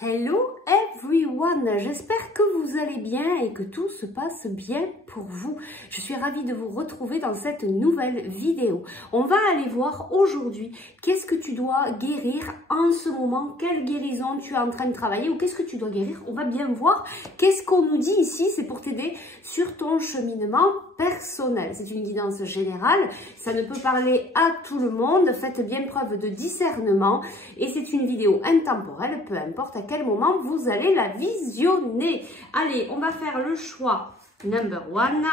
Hello everyone, j'espère que vous allez bien et que tout se passe bien pour vous. Je suis ravie de vous retrouver dans cette nouvelle vidéo. On va aller voir aujourd'hui qu'est-ce que tu dois guérir en ce moment, quelle guérison tu es en train de travailler ou qu'est-ce que tu dois guérir. On va bien voir qu'est-ce qu'on nous dit ici, c'est pour t'aider sur ton cheminement personnel. C'est une guidance générale, ça ne peut parler à tout le monde, faites bien preuve de discernement et c'est une vidéo intemporelle, peu importe à quel moment vous allez la visionner. Allez, on va faire le choix number one,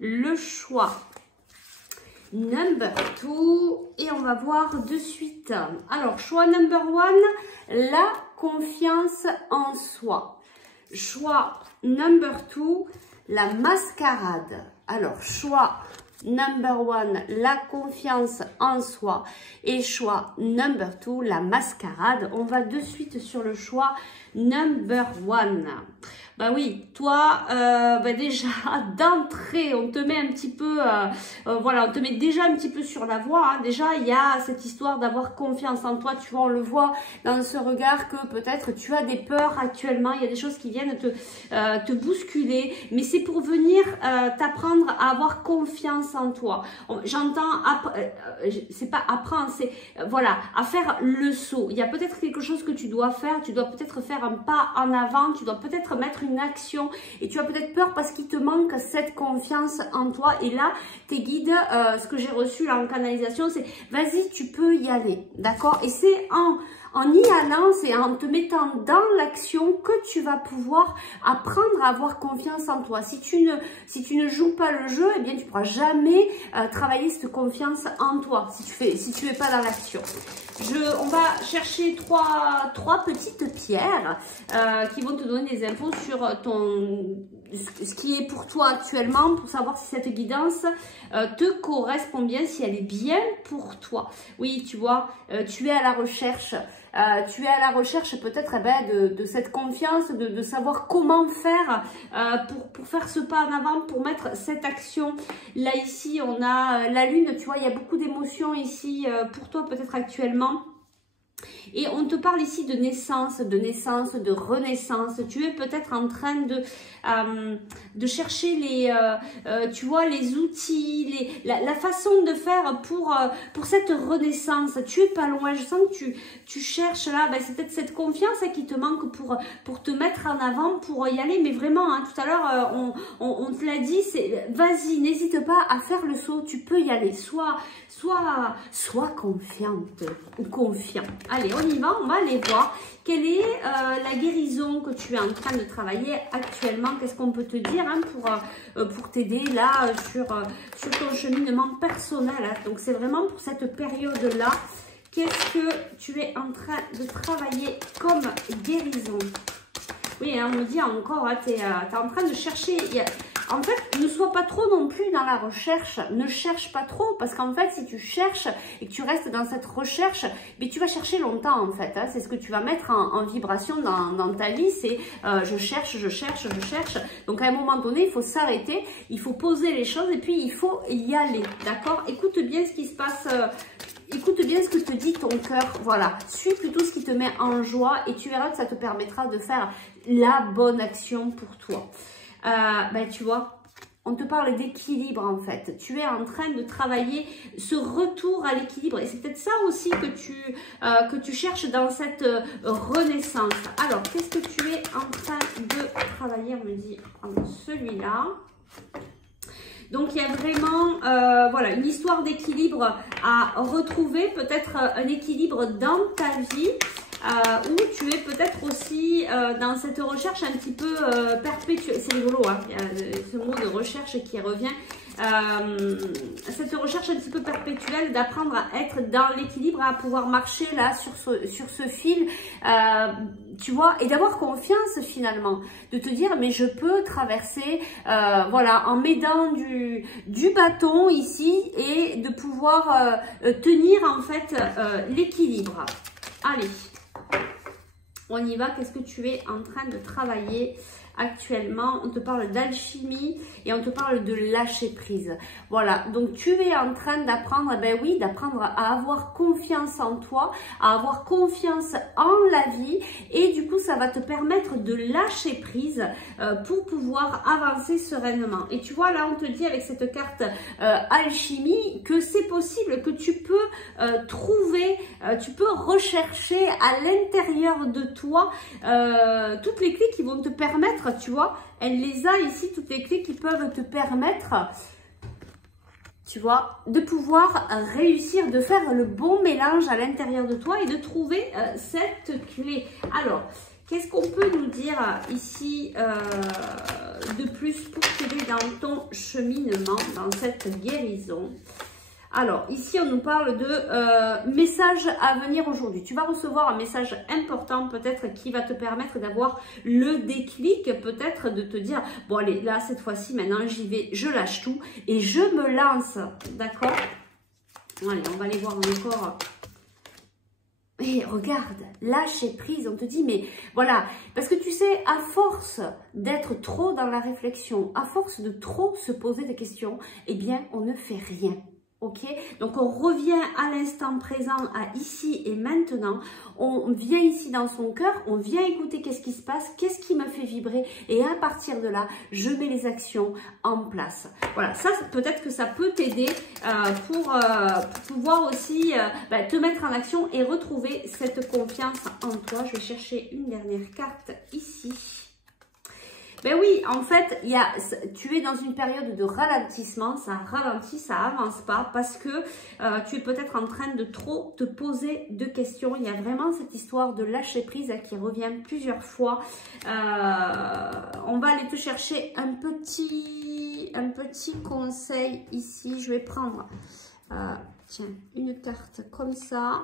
le choix number two et on va voir de suite. Alors, choix number one, la confiance en soi. Choix number two, la mascarade. Alors, choix number one, la confiance en soi. Et choix number two, la mascarade. On va de suite sur le choix number one. Bah oui, toi, déjà d'entrée, on te met un petit peu, voilà, on te met déjà un petit peu sur la voie. Hein. Déjà, il y a cette histoire d'avoir confiance en toi. Tu vois, on le voit dans ce regard que peut-être tu as des peurs actuellement. Il y a des choses qui viennent te bousculer, mais c'est pour venir t'apprendre à avoir confiance en toi. J'entends, c'est pas apprendre, c'est voilà, à faire le saut. Il y a peut-être quelque chose que tu dois faire. Tu dois peut-être faire un pas en avant. Tu dois peut-être mettre une action et tu as peut-être peur parce qu'il te manque cette confiance en toi. Et là, tes guides, ce que j'ai reçu là en canalisation, c'est vas-y, tu peux y aller, d'accord? Et c'est en y allant, c'est en te mettant dans l'action que tu vas pouvoir apprendre à avoir confiance en toi. Si tu ne joues pas le jeu, eh bien tu ne pourras jamais travailler cette confiance en toi si tu es pas dans l'action. On va chercher trois petites pierres qui vont te donner des infos sur ce qui est pour toi actuellement, pour savoir si cette guidance te correspond bien, si elle est bien pour toi. Oui, tu vois, tu es à la recherche. Tu es à la recherche peut-être de cette confiance, de savoir comment faire pour faire ce pas en avant, pour mettre cette action. Là, ici, on a la lune, tu vois, il y a beaucoup d'émotions ici pour toi peut-être actuellement. Et on te parle ici de naissance, de renaissance. Tu es peut-être en train de chercher tu vois, les outils, la façon de faire pour cette renaissance. Tu es pas loin. Je sens que tu cherches là. Ben, c'est peut-être cette confiance qui te manque pour te mettre en avant, pour y aller. Mais vraiment, hein, tout à l'heure, on te l'a dit, c'est vas-y, n'hésite pas à faire le saut. Tu peux y aller. Sois confiante ou confiant. Allez, on y va, on va aller voir quelle est la guérison que tu es en train de travailler actuellement. Qu'est-ce qu'on peut te dire hein, pour t'aider là sur ton cheminement personnel. Hein. Donc, c'est vraiment pour cette période-là. Qu'est-ce que tu es en train de travailler comme guérison? Oui, hein, on me dit encore, hein, tu es en train de chercher... En fait, ne sois pas trop non plus dans la recherche. Ne cherche pas trop parce qu'en fait, si tu cherches et que tu restes dans cette recherche, mais tu vas chercher longtemps en fait. Hein. C'est ce que tu vas mettre en vibration dans ta vie. C'est je cherche. Donc à un moment donné, il faut s'arrêter, il faut poser les choses et puis il faut y aller. D'accord? Écoute bien ce qui se passe. Écoute bien ce que te dit ton cœur, voilà. Suis plutôt ce qui te met en joie et tu verras que ça te permettra de faire la bonne action pour toi. Ben, tu vois, on te parle d'équilibre en fait. Tu es en train de travailler ce retour à l'équilibre. Et c'est peut-être ça aussi que tu cherches dans cette renaissance. Alors, qu'est-ce que tu es en train de travailler? On me dit celui-là. Donc, il y a vraiment voilà, une histoire d'équilibre à retrouver. Peut-être un équilibre dans ta vie. Où tu es peut-être aussi dans cette recherche un petit peu perpétuelle. C'est rigolo, hein, il y a ce mot de recherche qui revient. Cette recherche un petit peu perpétuelle d'apprendre à être dans l'équilibre, à pouvoir marcher là sur ce fil, tu vois, et d'avoir confiance finalement, de te dire mais je peux traverser, voilà, en m'aidant du bâton ici et de pouvoir tenir en fait l'équilibre. Allez. On y va, qu'est-ce que tu es en train de travailler actuellement? On te parle d'alchimie et on te parle de lâcher prise. Voilà, donc tu es en train d'apprendre, ben oui, d'apprendre à avoir confiance en toi, à avoir confiance en la vie. Et du coup, ça va te permettre de lâcher prise pour pouvoir avancer sereinement. Et tu vois, là, on te dit avec cette carte alchimie que c'est possible, que tu peux trouver, tu peux rechercher à l'intérieur de toi toutes les clés qui vont te permettre, tu vois, elle les a ici, toutes les clés qui peuvent te permettre, tu vois, de pouvoir réussir, de faire le bon mélange à l'intérieur de toi et de trouver cette clé. Alors, qu'est-ce qu'on peut nous dire ici de plus pour t'aider dans ton cheminement, dans cette guérison? Alors, ici, on nous parle de message à venir aujourd'hui. Tu vas recevoir un message important, peut-être, qui va te permettre d'avoir le déclic, peut-être de te dire, bon, allez, là, cette fois-ci, maintenant, j'y vais, je lâche tout et je me lance. D'accord? Allez, on va aller voir encore. Et regarde, lâcher prise, on te dit, mais voilà, parce que tu sais, à force d'être trop dans la réflexion, à force de trop se poser des questions, eh bien, on ne fait rien. Ok, donc on revient à l'instant présent, à ici et maintenant, on vient ici dans son cœur, on vient écouter qu'est-ce qui se passe, qu'est-ce qui me fait vibrer et à partir de là, je mets les actions en place. Voilà, ça peut-être que ça peut t'aider pour pouvoir aussi te mettre en action et retrouver cette confiance en toi. Je vais chercher une dernière carte ici. Ben oui, en fait, tu es dans une période de ralentissement, ça ralentit, ça avance pas parce que tu es peut-être en train de trop te poser de questions. Il y a vraiment cette histoire de lâcher prise qui revient plusieurs fois. On va aller te chercher un petit conseil ici. Je vais prendre, tiens, une carte comme ça.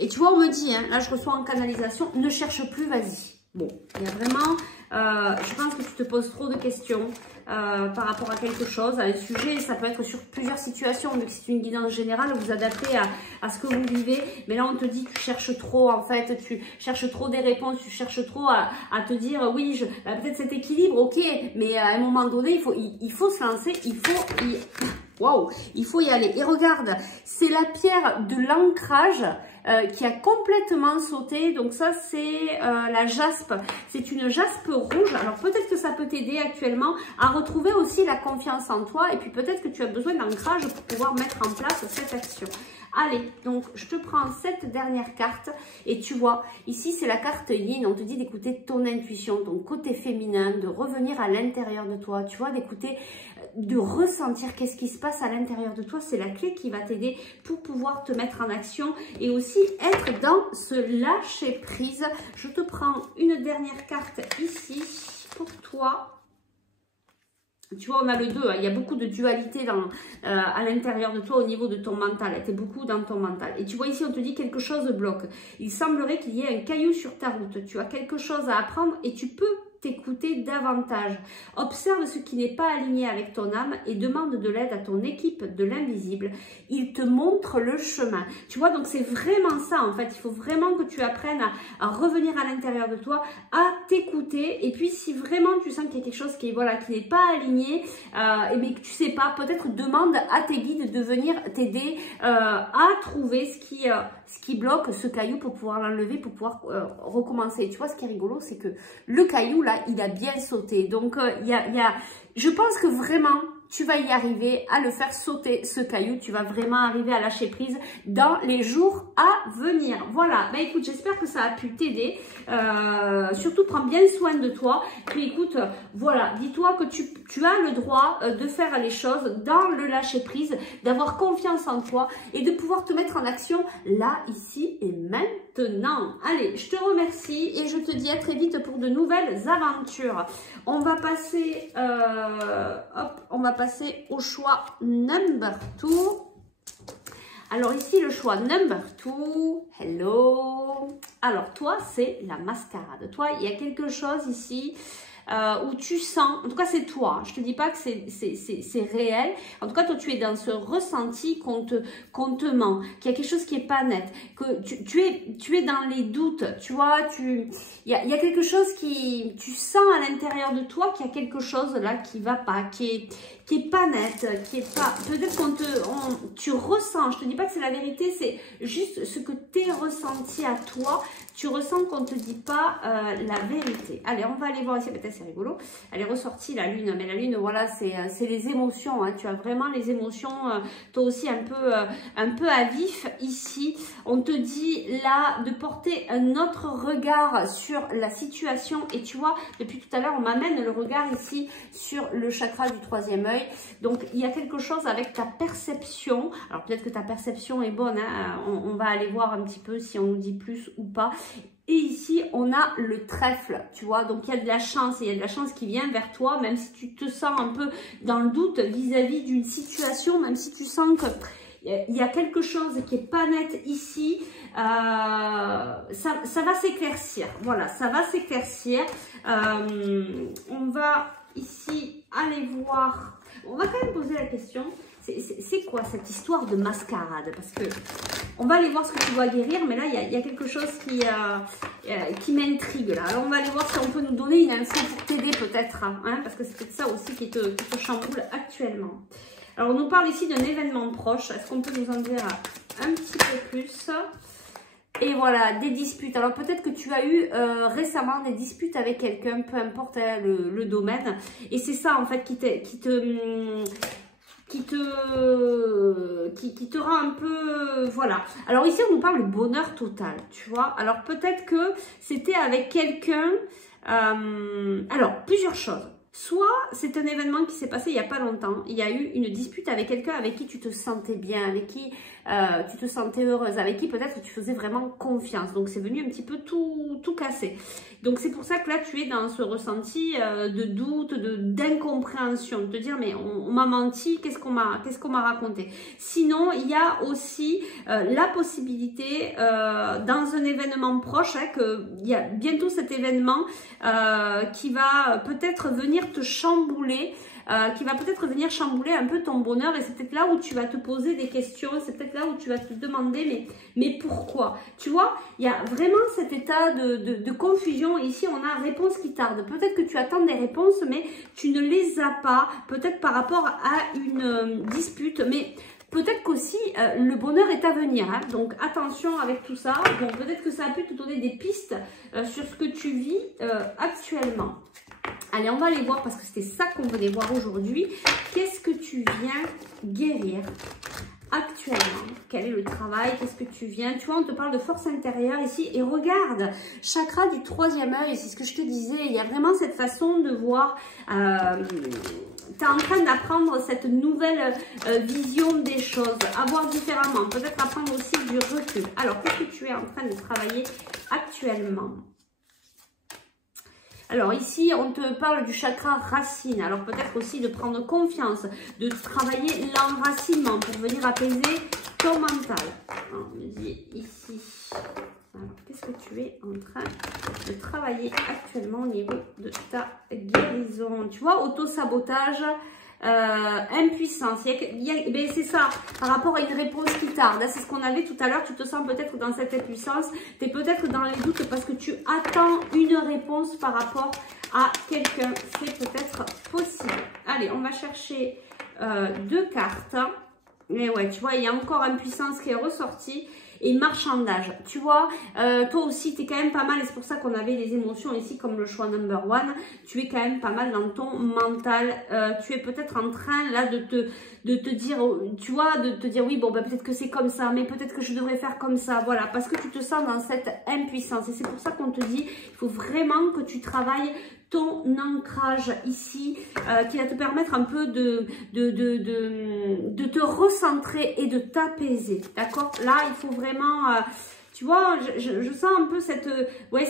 Et tu vois, on me dit, hein, là je reçois en canalisation, ne cherche plus, vas-y. Bon, il y a vraiment, je pense que tu te poses trop de questions par rapport à quelque chose, à un sujet. Ça peut être sur plusieurs situations, vu que c'est une guidance générale, vous adaptez à ce que vous vivez. Mais là, on te dit, tu cherches trop, en fait, tu cherches trop des réponses, tu cherches trop à te dire, oui, peut-être cet équilibre, ok, mais à un moment donné, il faut se lancer, waouh, il faut y aller. Et regarde, c'est la pierre de l'ancrage qui a complètement sauté. Donc ça, c'est la jaspe. C'est une jaspe rouge. Alors peut-être que ça peut t'aider actuellement à retrouver aussi la confiance en toi. Et puis peut-être que tu as besoin d'ancrage pour pouvoir mettre en place cette action. Allez, donc je te prends cette dernière carte et tu vois, ici c'est la carte Yin, on te dit d'écouter ton intuition, ton côté féminin, de revenir à l'intérieur de toi, tu vois, d'écouter, de ressentir qu'est-ce qui se passe à l'intérieur de toi, c'est la clé qui va t'aider pour pouvoir te mettre en action et aussi être dans ce lâcher prise. Je te prends une dernière carte ici pour toi. Tu vois, on a le 2, hein. Il y a beaucoup de dualité à l'intérieur de toi au niveau de ton mental. Tu es beaucoup dans ton mental. Et tu vois ici, on te dit quelque chose bloque. Il semblerait qu'il y ait un caillou sur ta route. Tu as quelque chose à apprendre et tu peux t'écouter davantage. Observe ce qui n'est pas aligné avec ton âme et demande de l'aide à ton équipe de l'invisible. Il te montre le chemin. Tu vois, donc c'est vraiment ça en fait. Il faut vraiment que tu apprennes à revenir à l'intérieur de toi, à t'écouter. Et puis si vraiment tu sens qu'il y a quelque chose qui n'est pas aligné, et que tu sais pas, peut-être demande à tes guides de venir t'aider à trouver ce qui bloque ce caillou pour pouvoir l'enlever, pour pouvoir recommencer. Tu vois, ce qui est rigolo, c'est que le caillou là, il a bien sauté. Donc, je pense que vraiment, tu vas y arriver à le faire sauter ce caillou. Tu vas vraiment arriver à lâcher prise dans les jours à venir. Voilà, bah écoute, j'espère que ça a pu t'aider. Surtout, prends bien soin de toi. Puis écoute, voilà, dis-toi que tu as le droit de faire les choses dans le lâcher prise, d'avoir confiance en toi et de pouvoir te mettre en action là, ici et maintenant. Allez, je te remercie et je te dis à très vite pour de nouvelles aventures. On va passer, au choix number 2. Alors ici, le choix number 2, hello. Alors toi, c'est la mascarade. Toi, il y a quelque chose ici où tu sens, en tout cas c'est toi, je te dis pas que c'est réel, en tout cas toi tu es dans ce ressenti qu'on te ment, qu'il y a quelque chose qui est pas net, que tu es dans les doutes, tu vois, il y a quelque chose qui, tu sens à l'intérieur de toi qu'il y a quelque chose là qui va pas, qui est pas net, qui est pas, peut-être tu ressens, je te dis pas que c'est la vérité, c'est juste ce que t'es ressenti à toi, tu ressens qu'on te dit pas la vérité. Allez, on va aller voir ici, peut-être c'est rigolo, elle est ressortie la lune, mais la lune, voilà, c'est les émotions, hein. Tu as vraiment les émotions, toi aussi un peu à vif ici, on te dit là de porter un autre regard sur la situation, et tu vois, depuis tout à l'heure, on m'amène le regard ici sur le chakra du troisième œil. Donc, il y a quelque chose avec ta perception. Alors, peut-être que ta perception est bonne. Hein, on va aller voir un petit peu si on nous dit plus ou pas. Et ici, on a le trèfle, tu vois. Donc, il y a de la chance. Il y a de la chance qui vient vers toi, même si tu te sens un peu dans le doute vis-à-vis d'une situation, même si tu sens que il y a quelque chose qui est pas net ici, ça va s'éclaircir. Voilà, ça va s'éclaircir. On va ici aller voir. On va quand même poser la question, c'est quoi cette histoire de mascarade? Parce que on va aller voir ce que tu dois guérir, mais là, il y a quelque chose qui m'intrigue là. Alors, on va aller voir si on peut nous donner une info pour t'aider peut-être, hein, parce que c'est peut-être ça aussi qui te chamboule actuellement. Alors, on nous parle ici d'un événement proche. Est-ce qu'on peut nous en dire un petit peu plus? Et voilà, des disputes. Alors peut-être que tu as eu récemment des disputes avec quelqu'un, peu importe le domaine. Et c'est ça en fait qui te rend un peu, voilà. Alors ici on nous parle de bonheur total, tu vois. Alors peut-être que c'était avec quelqu'un, alors plusieurs choses. Soit c'est un événement qui s'est passé il n'y a pas longtemps, il y a eu une dispute avec quelqu'un avec qui tu te sentais bien, avec qui tu te sentais heureuse, avec qui peut-être tu faisais vraiment confiance. Donc c'est venu un petit peu tout casser. Donc c'est pour ça que là tu es dans ce ressenti de doute, d'incompréhension, de te dire mais on m'a menti, qu'est-ce qu'on m'a raconté. Sinon il y a aussi la possibilité dans un événement proche, hein, qu'il y a bientôt cet événement qui va peut-être venir te chambouler, qui va peut-être venir chambouler un peu ton bonheur, et c'est peut-être là où tu vas te poser des questions, c'est peut-être là où tu vas te demander mais pourquoi? Tu vois, il y a vraiment cet état de confusion, et ici on a réponse qui tarde. Peut-être que tu attends des réponses mais tu ne les as pas, peut-être par rapport à une dispute, mais peut-être qu'aussi le bonheur est à venir, hein. Donc attention avec tout ça. Donc peut-être que ça a pu te donner des pistes sur ce que tu vis actuellement. Allez, on va aller voir parce que c'était ça qu'on venait voir aujourd'hui. Qu'est-ce que tu viens guérir actuellement? Quel est le travail? Qu'est-ce que tu viens? Tu vois, on te parle de force intérieure ici. Et regarde, chakra du troisième œil, c'est ce que je te disais. Il y a vraiment cette façon de voir. Tu es en train d'apprendre cette nouvelle vision des choses, à voir différemment, peut-être apprendre aussi du recul. Alors, qu'est-ce que tu es en train de travailler actuellement? Alors ici, on te parle du chakra racine. Alors peut-être aussi de prendre confiance, de travailler l'enracinement pour venir apaiser ton mental. Alors, on me dit ici. Alors, qu'est-ce que tu es en train de travailler actuellement au niveau de ta guérison? Tu vois, auto-sabotage, impuissance. C'est ça, par rapport à une réponse qui tarde. C'est ce qu'on avait tout à l'heure. Tu te sens peut-être dans cette impuissance. Tu es peut-être dans les doutes parce que tu attends une réponse par rapport à quelqu'un. C'est peut-être possible. Allez, on va chercher deux cartes. Mais ouais, tu vois, il y a encore impuissance qui est ressortie. Et marchandage, tu vois, toi aussi tu es quand même pas mal, et c'est pour ça qu'on avait des émotions ici comme le choix number one. Tu es quand même pas mal dans ton mental, tu es peut-être en train là de te dire, tu vois, de te dire oui bon ben peut-être que c'est comme ça, mais peut-être que je devrais faire comme ça, voilà, parce que tu te sens dans cette impuissance, et c'est pour ça qu'on te dit il faut vraiment que tu travailles ton ancrage ici, qui va te permettre un peu de te recentrer et de t'apaiser, d'accord? Là, il faut vraiment, tu vois, je sens un peu cette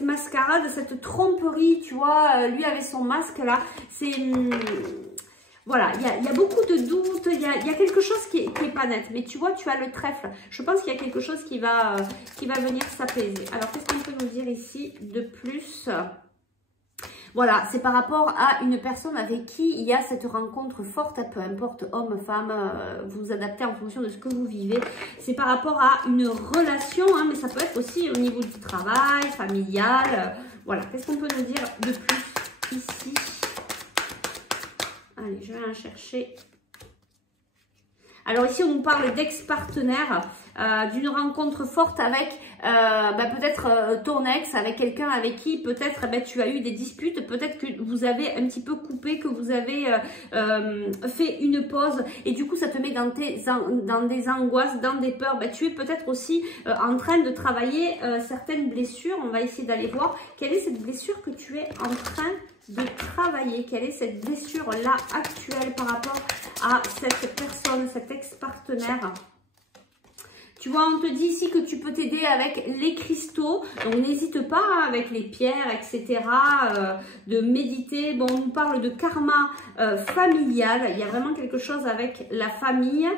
mascarade, cette tromperie, tu vois, lui avec son masque là, c'est... Voilà, il y a beaucoup de doutes, il y a quelque chose qui est pas net. Mais tu vois, tu as le trèfle. Je pense qu'il y a quelque chose qui va venir s'apaiser. Alors, qu'est-ce qu'on peut nous dire ici de plus? Voilà, c'est par rapport à une personne avec qui il y a cette rencontre forte, peu importe homme, femme, vous vous adaptez en fonction de ce que vous vivez. C'est par rapport à une relation, hein, mais ça peut être aussi au niveau du travail, familial. Voilà, qu'est-ce qu'on peut nous dire de plus ici? Allez, je vais en chercher. Alors ici, on nous parle d'ex-partenaire, d'une rencontre forte avec peut-être ton ex, avec quelqu'un avec qui peut-être tu as eu des disputes, peut-être que vous avez un petit peu coupé, que vous avez fait une pause et du coup ça te met dans des angoisses, dans des peurs. Tu es peut-être aussi en train de travailler certaines blessures. On va essayer d'aller voir quelle est cette blessure que tu es en train de travailler, quelle est cette blessure là actuelle par rapport à cette personne, cet ex-partenaire. Tu vois, on te dit ici que tu peux t'aider avec les cristaux, donc n'hésite pas avec les pierres, etc., de méditer. Bon, on nous parle de karma familial, il y a vraiment quelque chose avec la famille.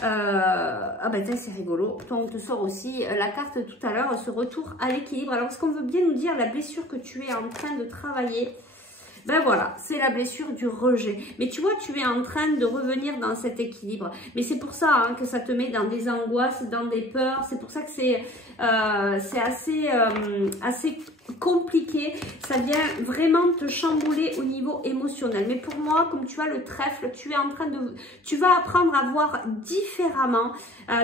C'est rigolo. Toi, on te sort aussi la carte tout à l'heure, ce retour à l'équilibre. Alors, est-ce qu'on veut bien nous dire la blessure que tu es en train de travailler? Ben voilà, c'est la blessure du rejet. Mais tu vois, tu es en train de revenir dans cet équilibre. Mais c'est pour ça hein, que ça te met dans des angoisses, dans des peurs. C'est pour ça que c'est assez compliqué. Ça vient vraiment te chambouler au niveau émotionnel. Mais pour moi, comme tu as le trèfle, tu vas apprendre à voir différemment.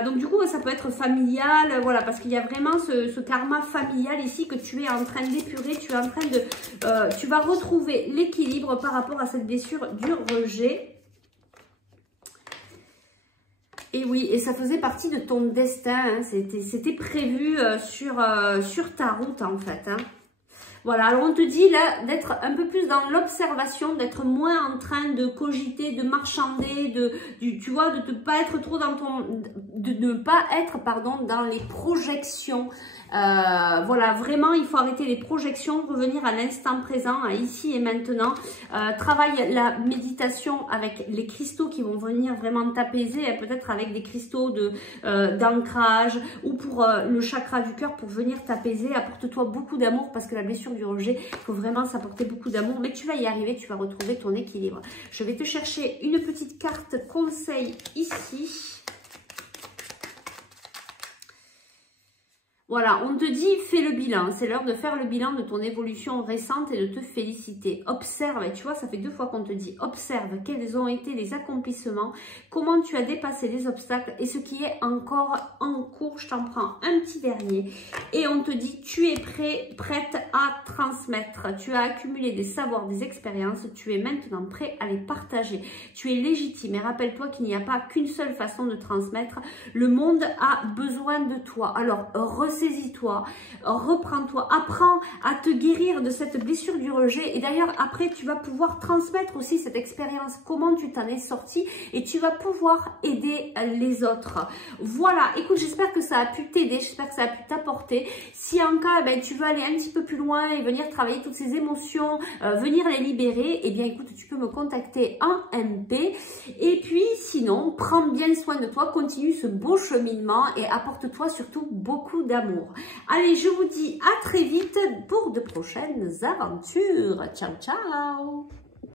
Donc du coup, ça peut être familial, voilà, parce qu'il y a vraiment ce karma familial ici que tu es en train d'épurer. Tu es en train de, tu vas retrouver l'équilibre par rapport à cette blessure du rejet. Et oui, et ça faisait partie de ton destin, hein. C'était prévu sur ta route en fait. Hein. Voilà, alors on te dit là d'être un peu plus dans l'observation, d'être moins en train de cogiter, de marchander, tu vois, de ne pas être trop dans dans les projections. Voilà, vraiment, il faut arrêter les projections, revenir à l'instant présent, à ici et maintenant. Travaille la méditation avec les cristaux qui vont venir vraiment t'apaiser, peut-être avec des cristaux d'ancrage ou pour le chakra du cœur pour venir t'apaiser. Apporte-toi beaucoup d'amour parce que la blessure du rejet, il faut vraiment s'apporter beaucoup d'amour. Mais tu vas y arriver, tu vas retrouver ton équilibre. Je vais te chercher une petite carte conseil ici. Voilà, on te dit, fais le bilan. C'est l'heure de faire le bilan de ton évolution récente et de te féliciter. Observe, et tu vois, ça fait 2 fois qu'on te dit, observe quels ont été les accomplissements, comment tu as dépassé les obstacles et ce qui est encore en cours. Je t'en prends un petit dernier. Et on te dit, tu es prête à transmettre. Tu as accumulé des savoirs, des expériences. Tu es maintenant prêt à les partager. Tu es légitime et rappelle-toi qu'il n'y a pas qu'une seule façon de transmettre. Le monde a besoin de toi. Alors, ressaisis-toi, reprends-toi, apprends à te guérir de cette blessure du rejet. Et d'ailleurs, après, tu vas pouvoir transmettre aussi cette expérience, comment tu t'en es sorti et tu vas pouvoir aider les autres. Voilà, écoute, j'espère que ça a pu t'aider, j'espère que ça a pu t'apporter. Si en cas, tu veux aller un petit peu plus loin et venir travailler toutes ces émotions, venir les libérer, eh bien, écoute, tu peux me contacter en MP. Et puis, sinon, prends bien soin de toi, continue ce beau cheminement et apporte-toi surtout beaucoup d'amour. Allez, je vous dis à très vite pour de prochaines aventures. Ciao, ciao!